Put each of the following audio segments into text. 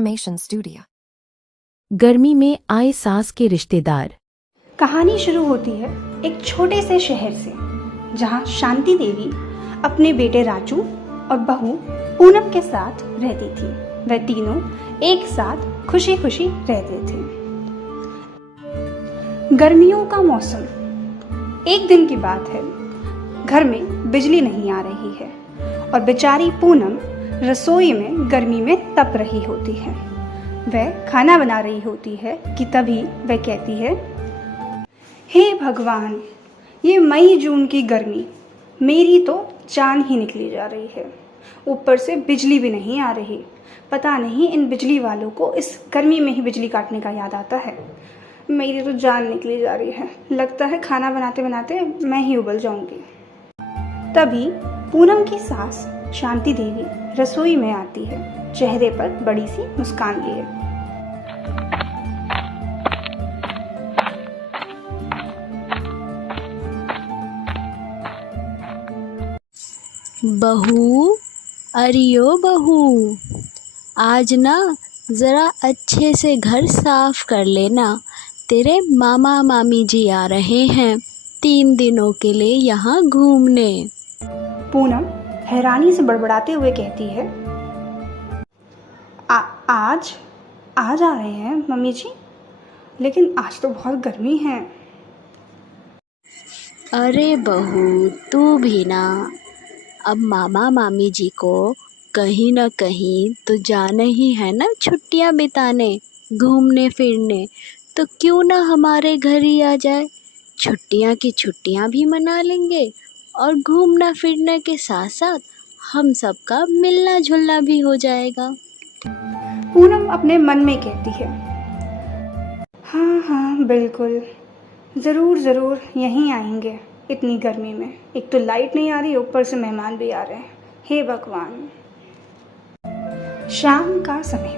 Animation Studio. गर्मी में आए सास के रिश्तेदार। कहानी शुरू होती है एक छोटे से शहर से, जहाँ शांति देवी अपने बेटे राजू और बहू पूनम के साथ रहती थी। वे तीनों एक साथ खुशी खुशी रहते थे। गर्मियों का मौसम। एक दिन की बात है, घर में बिजली नहीं आ रही है और बेचारी पूनम रसोई में गर्मी में तप रही होती है। वह खाना बना रही होती है कि तभी वह कहती है, हे भगवान, ये मई जून की गर्मी, मेरी तो जान ही निकली जा रही है। ऊपर से बिजली भी नहीं आ रही। पता नहीं इन बिजली वालों को इस गर्मी में ही बिजली काटने का याद आता है। मेरी तो जान निकली जा रही है। लगता है खाना बनाते बनाते मैं ही उबल जाऊंगी। तभी पूनम की सास शांति देवी रसोई में आती है, चेहरे पर बड़ी सी मुस्कान लिए। बहू, अरियो बहू, आज ना ज़रा अच्छे से घर साफ कर लेना। तेरे मामा मामी जी आ रहे हैं 3 दिनों के लिए यहाँ घूमने। पूनम हैरानी से बड़बड़ाते हुए कहती है, आज आज आ रहे हैं मम्मी जी, लेकिन आज तो बहुत गर्मी है। अरे बहू, तू भी ना, अब मामा मामी जी को कहीं ना कहीं तो जाना ही है ना, छुट्टियां बिताने, घूमने फिरने। तो क्यों ना हमारे घर ही आ जाए। छुट्टियां की छुट्टियां भी मना लेंगे और घूमना फिरने के साथ साथ हम सबका मिलना जुलना भी हो जाएगा। पूनम अपने मन में कहती है, हाँ हाँ बिल्कुल, ज़रूर ज़रूर यहीं आएंगे। इतनी गर्मी में एक तो लाइट नहीं आ रही, ऊपर से मेहमान भी आ रहे हैं। हे भगवान। शाम का समय,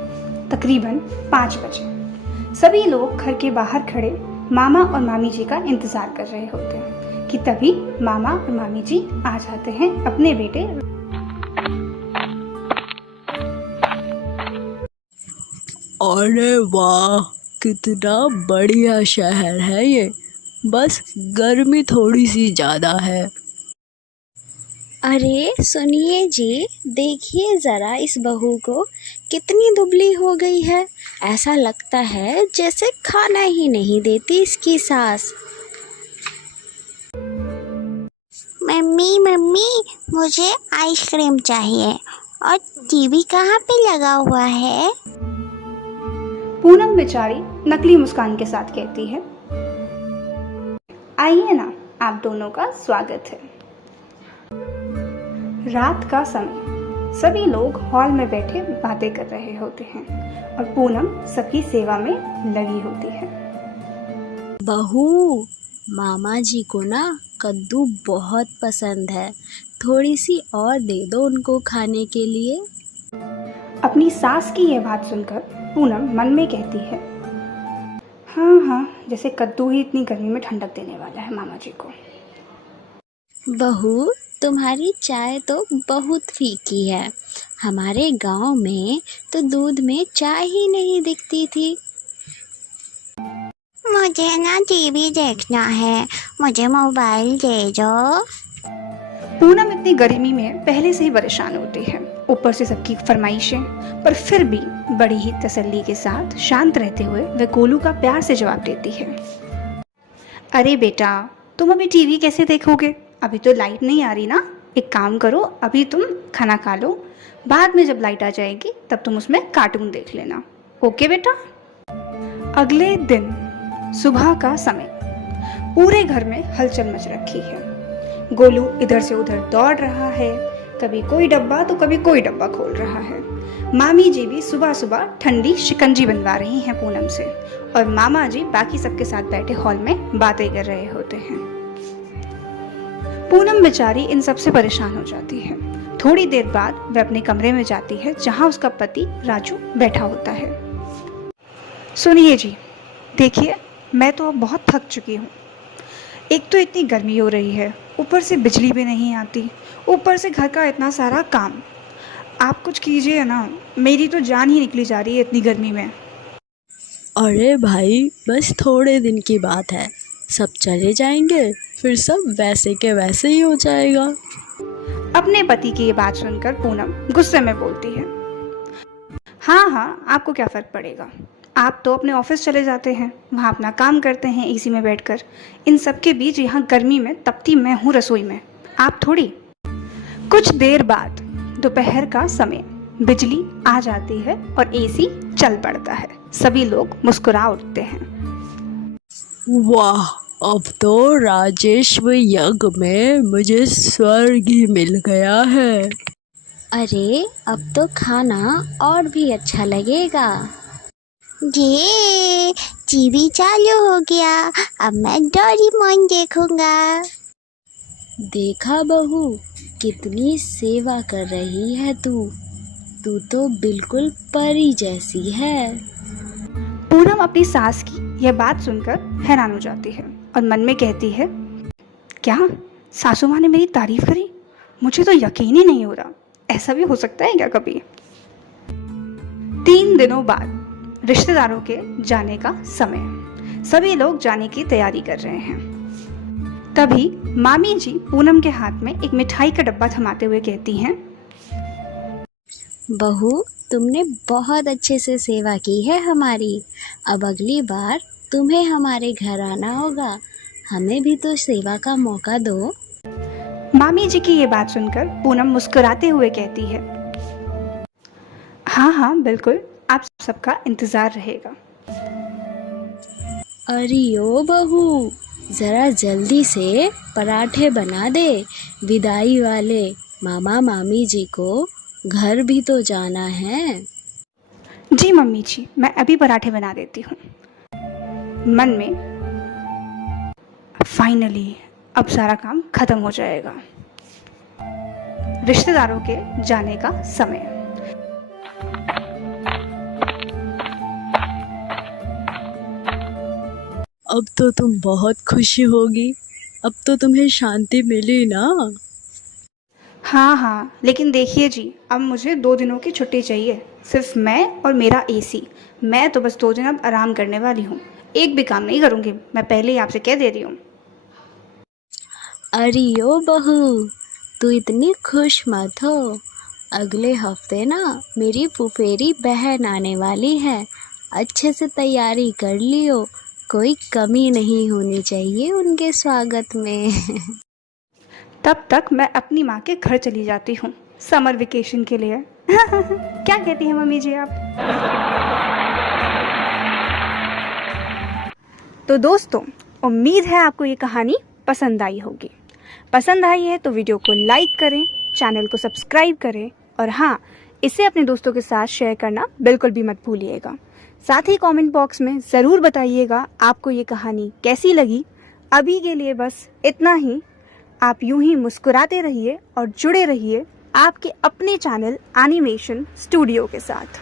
तकरीबन 5 बजे। सभी लोग घर के बाहर खड़े मामा और मामी जी का इंतज़ार कर रहे होते हैं कि तभी मामा और मामी जी आ जाते हैं अपने बेटे। अरे वाह, कितना बढ़िया शहर है ये, बस गर्मी थोड़ी सी ज़्यादा है। अरे सुनिए जी, देखिए ज़रा इस बहू को, कितनी दुबली हो गई है। ऐसा लगता है जैसे खाना ही नहीं देती इसकी सास। मम्मी मम्मी, मुझे आइसक्रीम चाहिए। और टीवी कहाँ पे लगा हुआ है? पूनम बेचारी नकली मुस्कान के साथ कहती है, आइए ना, आप दोनों का स्वागत है। रात का समय, सभी लोग हॉल में बैठे बातें कर रहे होते हैं और पूनम सबकी सेवा में लगी होती है। बहू, मामा जी को ना कद्दू बहुत पसंद है, थोड़ी सी और दे दो उनको खाने के लिए। अपनी सास की यह बात सुनकर पूनम मन में कहती है, हाँ हाँ, जैसे कद्दू ही इतनी गर्मी में ठंडक देने वाला है मामा जी को। बहू, तुम्हारी चाय तो बहुत फीकी है। हमारे गांव में तो दूध में चाय ही नहीं दिखती थी। मुझे ना टीवी देखना है, मुझे मोबाइल दे दो। पूनम इतनी गर्मी में पहले से ही परेशान होती है, ऊपर से सबकी फरमाइशें, पर फिर भी बड़ी ही तसल्ली के साथ शांत रहते हुए वह गोलू का प्यार से जवाब देती है, अरे बेटा, तुम अभी टीवी कैसे देखोगे? अभी तो लाइट नहीं आ रही ना। एक काम करो, अभी तुम खाना खा लो, बाद में जब लाइट आ जाएगी तब तुम उसमें कार्टून देख लेना। ओके बेटा। अगले दिन सुबह का समय, पूरे घर में हलचल मच रखी है। गोलू इधर से उधर दौड़ रहा है, कभी कोई डब्बा तो कभी कोई डब्बा खोल रहा है। मामी जी भी सुबह सुबह ठंडी शिकंजी बनवा रही हैं पूनम से, और मामा जी बाकी सबके साथ बैठे हॉल में बातें कर रहे होते हैं। पूनम बेचारी इन सब से परेशान हो जाती है। थोड़ी देर बाद वह अपने कमरे में जाती है, जहां उसका पति राजू बैठा होता है। सुनिए जी, देखिए, मैं तो अब बहुत थक चुकी हूँ। एक तो इतनी गर्मी हो रही है, ऊपर से बिजली भी नहीं आती, ऊपर से घर का इतना सारा काम। आप कुछ कीजिए ना, मेरी तो जान ही निकली जा रही है इतनी गर्मी में। अरे भाई, बस थोड़े दिन की बात है, सब चले जाएंगे, फिर सब वैसे के वैसे ही हो जाएगा। अपने पति की ये बात सुनकर पूनम गुस्से में बोलती है, हाँ हाँ, आपको क्या फ़र्क पड़ेगा, आप तो अपने ऑफिस चले जाते हैं, वहाँ अपना काम करते हैं एसी में बैठकर। इन सब के बीच यहाँ गर्मी में तपती मैं हूँ रसोई में, आप थोड़ी। कुछ देर बाद दोपहर का समय, बिजली आ जाती है और एसी चल पड़ता है। सभी लोग मुस्कुरा उठते हैं। वाह, अब तो राजेश्वर यज्ञ में मुझे स्वर्ग ही मिल गया है। अरे अब तो खाना और भी अच्छा लगेगा। ये टीवी चालू हो गया, अब मैं डोरेमोन देखूंगा। देखा बहू, कितनी सेवा कर रही है तू तो बिल्कुल परी जैसी है। पूनम अपनी सास की यह बात सुनकर हैरान हो जाती है और मन में कहती है, क्या सासू माँ ने मेरी तारीफ करी? मुझे तो यकीन ही नहीं हो रहा, ऐसा भी हो सकता है क्या कभी? 3 दिनों बाद रिश्तेदारों के जाने का समय, सभी लोग जाने की तैयारी कर रहे हैं। तभी मामी जी पूनम के हाथ में एक मिठाई का डब्बा थमाते हुए कहती हैं, बहू, तुमने बहुत अच्छे से सेवा की है हमारी। अब अगली बार तुम्हें हमारे घर आना होगा, हमें भी तो सेवा का मौका दो। मामी जी की ये बात सुनकर पूनम मुस्कुराते हुए कहती है, हाँ हाँ बिल्कुल, आप सबका इंतजार रहेगा। अरे ओ बहू, ज़रा जल्दी से पराठे बना दे, विदाई वाले मामा मामी जी को घर भी तो जाना है। जी मम्मी जी, मैं अभी पराठे बना देती हूँ। मन में, फाइनली अब सारा काम खत्म हो जाएगा। रिश्तेदारों के जाने का समय। अब तो तुम बहुत खुशी होगी, अब तो तुम्हें शांति मिली ना। हाँ हाँ, लेकिन देखिए जी, अब मुझे 2 दिनों की छुट्टी चाहिए, सिर्फ मैं और मेरा एसी। मैं तो बस 2 दिन अब आराम करने वाली हूँ, एक भी काम नहीं करूँगी, मैं पहले ही आपसे कह दे रही हूँ। अरे ओ बहू, तू इतनी खुश मत हो, अगले हफ्ते ना मेरी फुफेरी बहन आने वाली है, अच्छे से तैयारी कर लियो, कोई कमी नहीं होनी चाहिए उनके स्वागत में। तब तक मैं अपनी माँ के घर चली जाती हूँ समर वेकेशन के लिए। क्या कहती हैं मम्मी जी आप? तो दोस्तों, उम्मीद है आपको ये कहानी पसंद आई होगी। पसंद आई है तो वीडियो को लाइक करें, चैनल को सब्सक्राइब करें और हाँ, इसे अपने दोस्तों के साथ शेयर करना बिल्कुल भी मत भूलिएगा। साथ ही कमेंट बॉक्स में ज़रूर बताइएगा आपको ये कहानी कैसी लगी। अभी के लिए बस इतना ही। आप यूं ही मुस्कुराते रहिए और जुड़े रहिए आपके अपने चैनल एनिमेशन स्टूडियो के साथ।